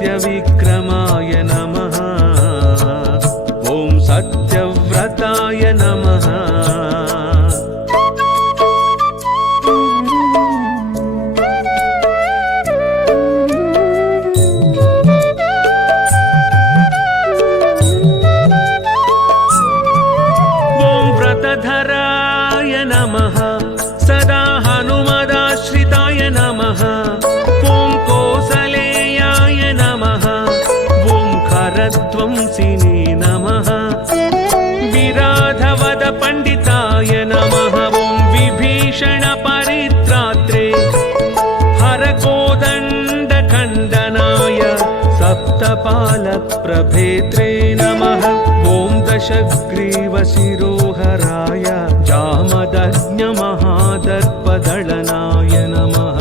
सत्यविक्रमाय नमः। ॐ सत्यव्रताय नमः। व्रतधराय नमः। सदा हनुमदाश्रिताय नमः। ॐ कोसलेयाय नमः। ॐ खरध्वंसिने नमः। विराधवद पंडिताय नमः। ॐ विभीषण परित्रात्रे हरकोदण्डखण्डनाय सप्तपालप्रभेत्रे नमः। ॐ दशग्रीवशिरोहराय जामदग्न्यमहादर्पदळनाय नमः।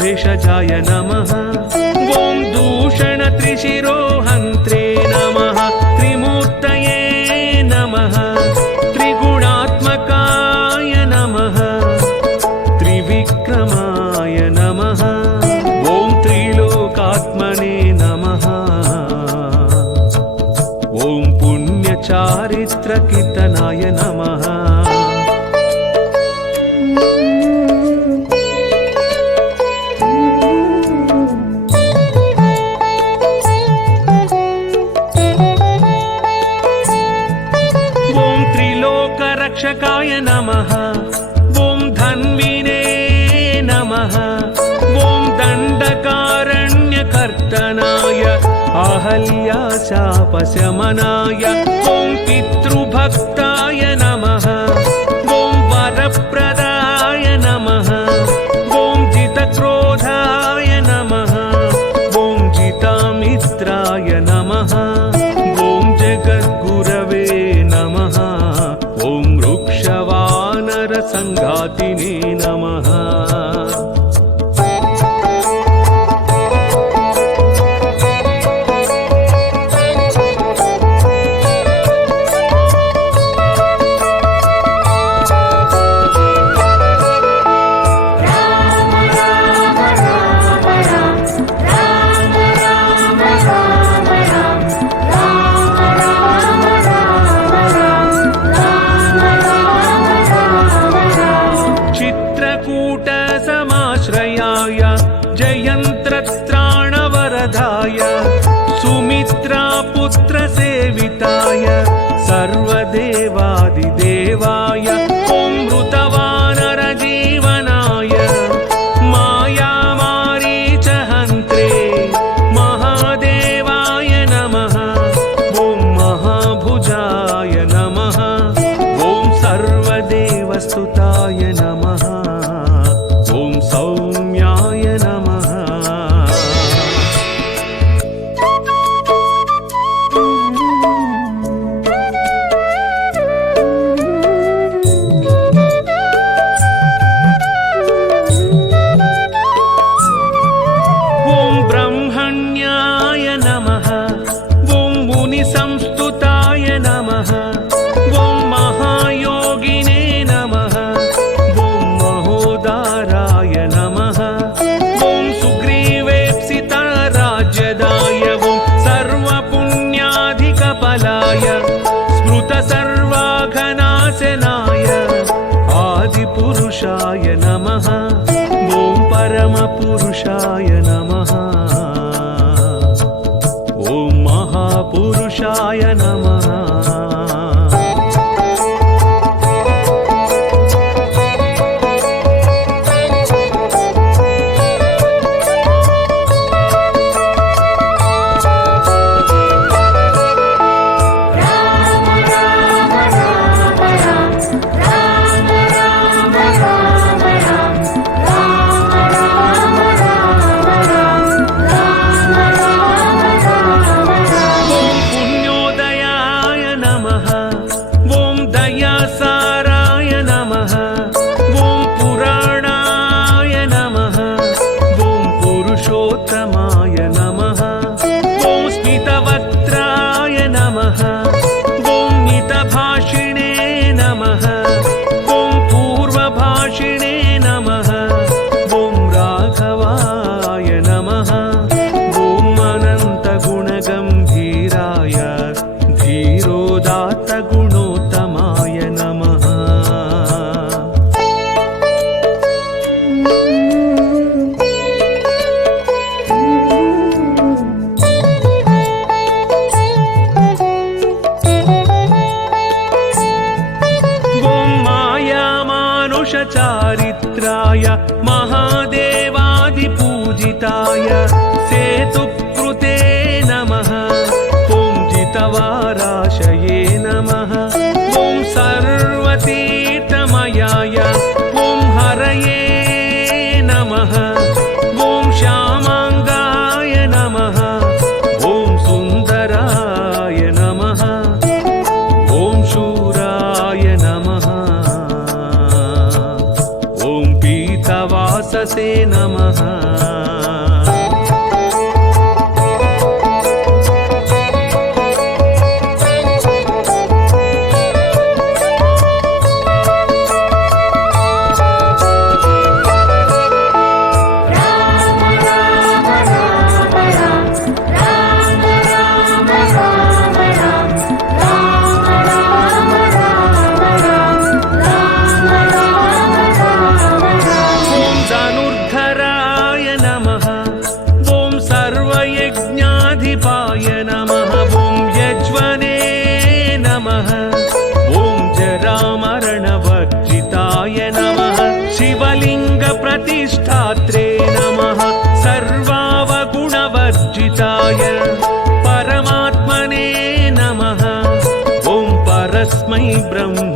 भेषजाय नमः। ॐ दूषणत्रिशिरोहन्त्रे नमः। त्रिमूर्तये नमः। त्रिगुणात्मकाय नमः। त्रिविक्रमाय नमः। ॐ त्रिलोकात्मने नमः। ॐ पुण्यचारित्रकीर्तनाय नमः। रक्षकाय नमः। ॐ धन्विने नमः। ॐ दण्डकारण्यकर्तनाय अहल्याशापशमनाय ॐ पितृभक्ताय नमः। ॐ वरप्रदाय नमः। ॐ जितक्रोधाय नमः। ॐ जितामित्राय नमः। ॐ जगद्गुरवे नमः। ॐ वृक्षवानरसङ्घातिने नमः। जयन्त्रत्राणवरदाय सुमित्रापुत्रसेविताय सर्वदेवादिदेवाय ॐ मृतवानरजीवनाय मायामारीचहन्त्रे महादेवाय नमः। ॐ महाभुजाय नमः। ॐ सर्वदेवस्तुताय नमः। ॐ सौम्याय नमः। ॐ ब्रह्मण्याय नमः। ॐ मुनिसंस्तुताय नमः। ॐ महायोगिने नमः। ॐ महोदाराय नमः। ॐ सुग्रीवेप्सितराज्यदाय ॐ सर्वपुण्याधिकफलाय स्मृतसर्वाघनाशनाय आदिपुरुषाय नमः। ॐ परमपुरुषाय नमः। ॐ महापुरुषाय नमः। राम राम राम गुणोत्तमाय नमः। चारित्राय महादेवादिपूजिताय सेतुकृते नमः। ॐ जितवाराशये नमः। ॐ सर्वतीर्थमयाय ॐ हरये नमः। ॐ श्यामाङ्गाय नमः। ॐ सुन्दराय नमः। ॐ शूराय नमः। पीतवाससे नमः। यज्ञाधिपाय नमः। ॐ यज्वने नमः। ॐ जरामरणवर्जिताय नमः। शिवलिङ्गप्रतिष्ठात्रे नमः। सर्वावगुणवर्जिताय परमात्मने नमः। ॐ परस्मै ब्रह्म